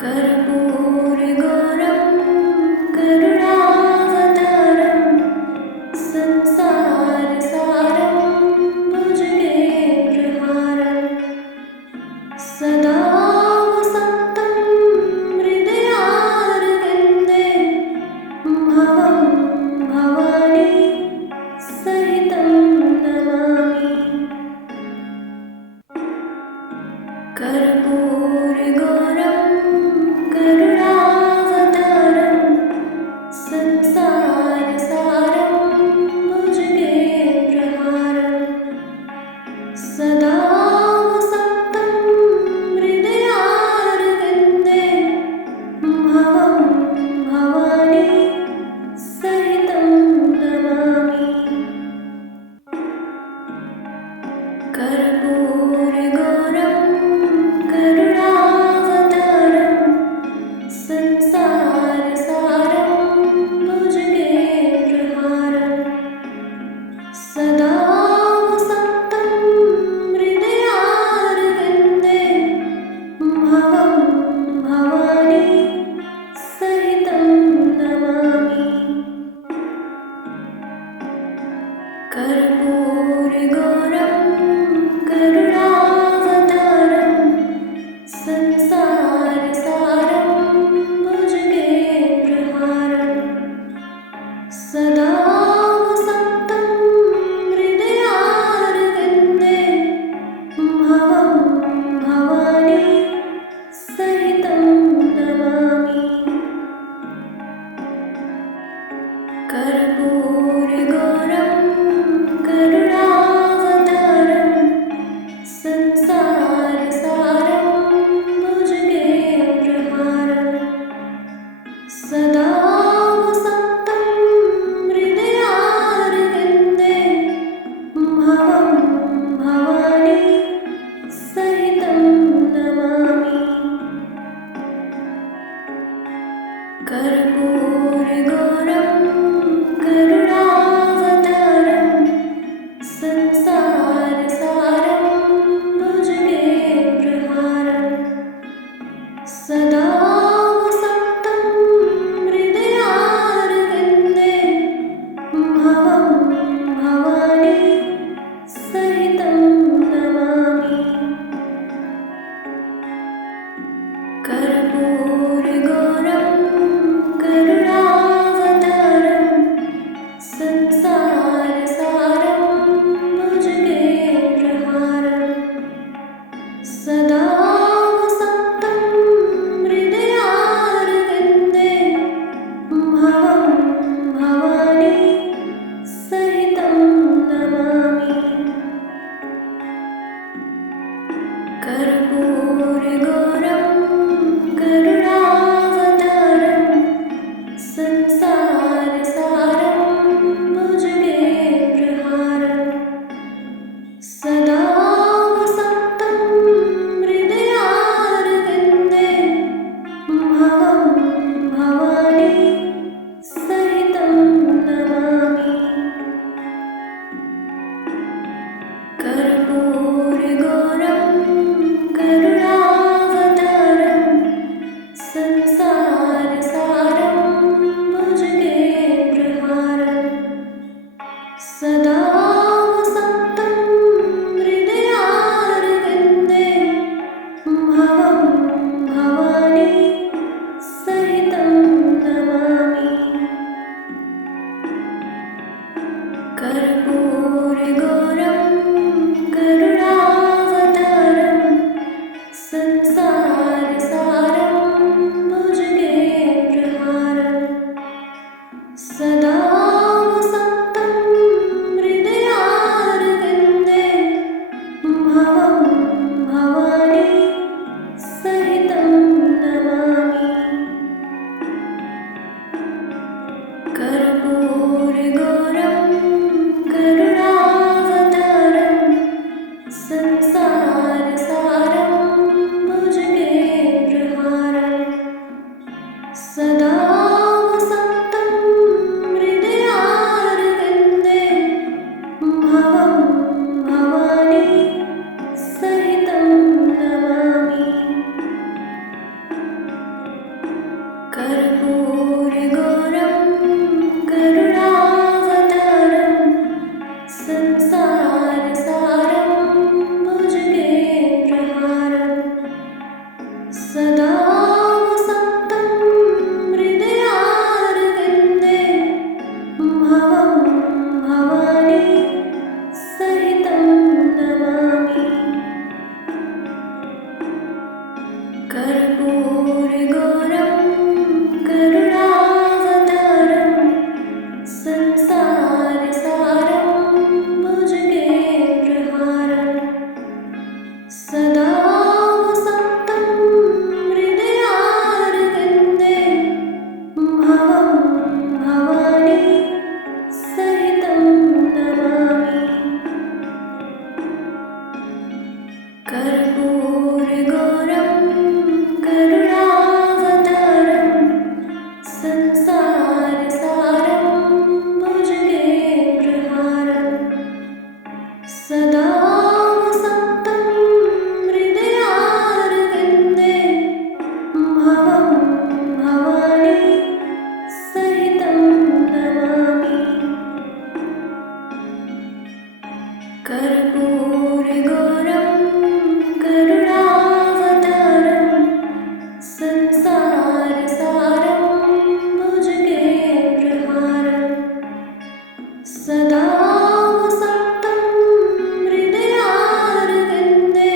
कर्पूरगौरं करुणावतारं संसारसारं भुजगेन्द्रहारं सदा वसन्तं हृदयारविन्दे भवं भवानी सहितं नमामि। कर्पूरगौरं करुणावतारं संसारसारं भुजगेन्द्रहारं सदा वसन्तं हृदयारविन्दे भवं भवानी सहितं नमामि। कर्पूरगौरं करुणावतारं संसारसारं भुजगेन्द्रहारं सदा वसन्तं हृदयारविन्दे भवं भवानी सहितं नमामि। कर्पूरगौरं करुणावतारं संसारसारं भुजगेन्द्रहारं सदा वसन्तं हृदयारविन्दे भवं भवानी सहितं नमामि। कर्पूरगौरं करुणावतारं संसारसारं भुजगेन्द्रहारं सदा वसन्तं हृदयारविन्दे भवं भवानी सहितं नमामि। कर्पूरगौरं करुणावतारं संसारसारं भुजगेन्द्रहारं सदा वसन्तं हृदयारविन्दे भवं भवानी सहितं नमामि। कर्पूरगौरं करुणावतारं संसारसारं भुजगेन्द्रहारं सदा वसन्तं हृदयारविन्दे भवं भवानी सहितं नमामि। कर्पूरगौरं सदा वसन्तं हृदयारविन्दे भवं भवानी सहितं नमामि कर्पूरगौरं करुणावतारं संसारसारं भुजगेन्द्रहारं सदा वसन्तं हृदयारविन्दे भवं भवानी सहितं नमामि कर्पूरगौरं करुणावतारं संसारसारं भुजगेन्द्रहारं सदा वसन्तं हृदयारविन्दे भवं भवानी सहितं नमामि कर्पूरगौरं करुणावतारं संसारसारं भुजगेन्द्रहारं सदा वसन्तं हृदयारविन्दे भवं भवानी सहितं नमामि कर्पूरगौरं करुणावतारं संसारसारं भुजगेन्द्रहारं सदा वसन्तं हृदयारविन्दे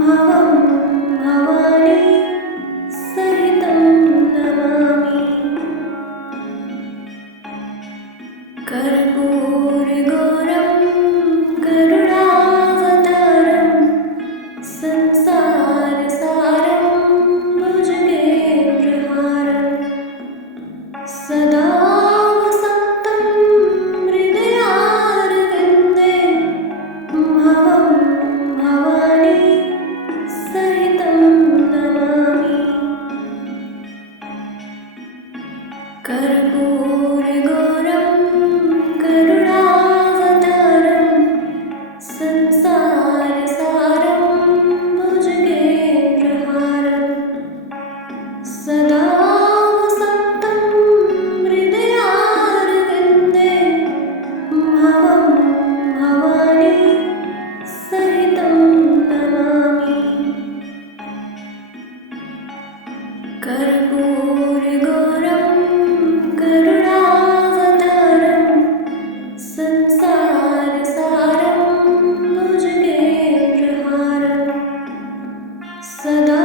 भवं भवानी सहितं नमामि कर्पूरगौरं करुणावतारं संसारसारं भुजगेन्द्रहारं सदा वसन्तं हृदयारविन्दे भवं भवानी सहितं नमामि कर्पूरगौरं करुणावतारं संसारसारं भुजगेन्द्रहारं सदा वसन्तं हृदयारविन्दे भवं भवानी सहितं नमामि कर्पूरगौरं करुणावतारं संसारसारं भुजगेन्द्रहारं सदा वसन्तं हृदयारविन्दे भवं भवानी सहितं नमामि कर्पूरगौरं करुणावतारं संसारसारं भुजगेन्द्रहारं सदा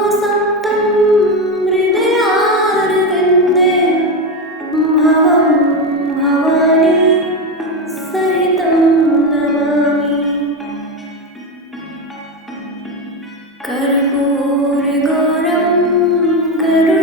वसन्तं हृदयारविन्दे भवं भवानी सहितं नमामि कर्पूरगौरं करुणावतारं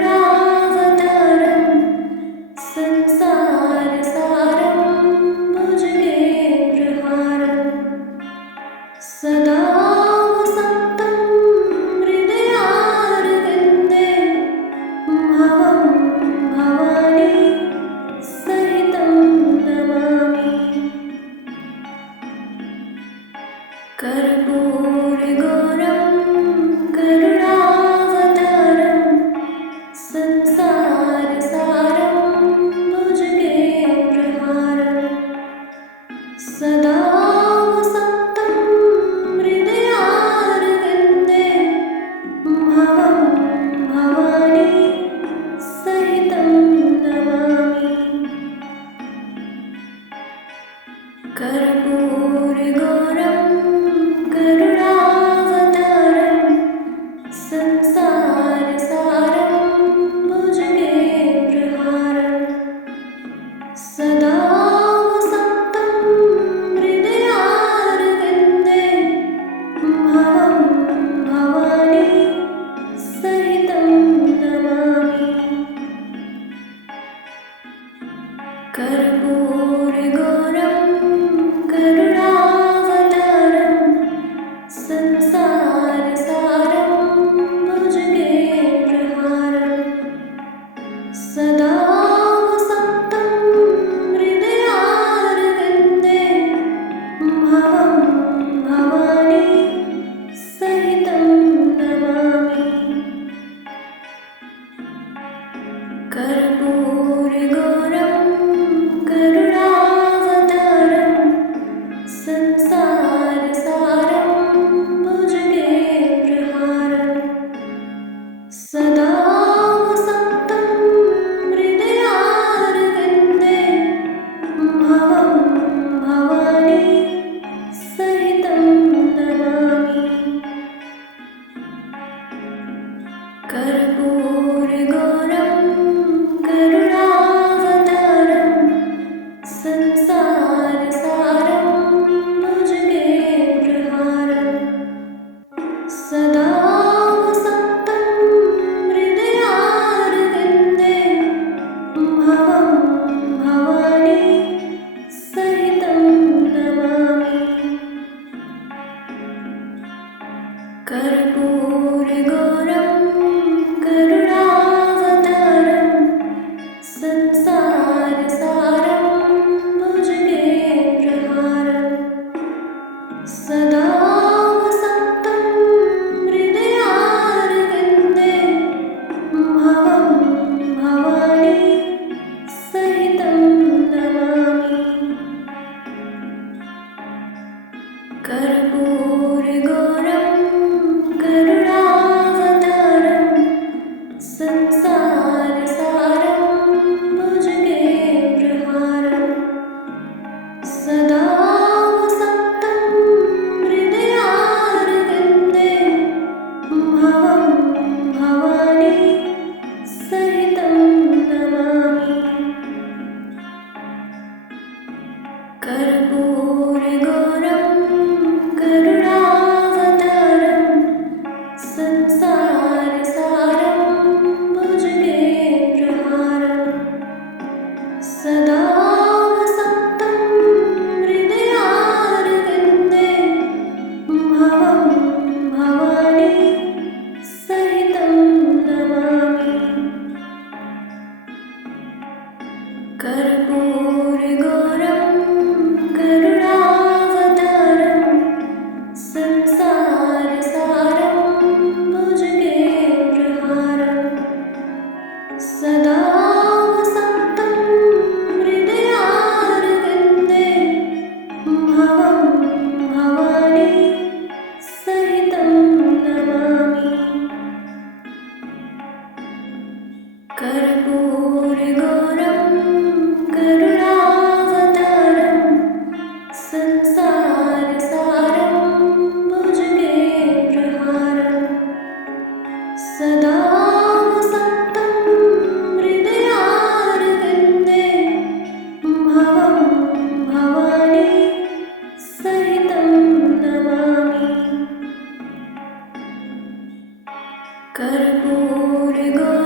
कर्पूरगौरं करुणावतारं संसारसारं भुजगेन्द्रहारं सदा वसन्तं हृदयारविन्दे भवं भवानी सहितं नमामि। कर्पूरगौरं करुणावतारं संसारसारं भुजगेन्द्रहारं सदा वसन्तं हृदयारविन्दे भवं भवानी सहितं नमामि। कर्पूरगौरं करुणावतारं संसारसारं भुजगेन्द्रहारं सदा वसन्तं हृदयारविन्दे भवं भवानी सहितं नमामि। कर्पूरगौरं करुणावतारं संसारसारं भुजगेन्द्रहारं सदा वसन्तं हृदयारविन्दे भवं भवानी सहितं नमामि। कर्पूरगौरं करुणावतारं संसारसारं भुजगेन्द्रहारं सदा वसन्तं हृदयारविन्दे भवं भवानी सहितं नमामि। कर्पूरगौरं करुणावतारं संसारसारं भुजगेन्द्रहारं सदा वसन्तं हृदयारविन्दे भवं भवानी सहितं नमामि। कर्पूरगौरं करुणावतारं संसारसारं भुजगेन्द्रहारं सदा वसन्तं हृदयारविन्दे भवं भवानी सहितं नमामि। कर्पूरगौरं करुणावतारं संसारसारं भुजगेन्द्रहारं सदा वसन्तं हृदयारविन्दे भवं भवानी सहितं नमामि। कर्पूरगौरं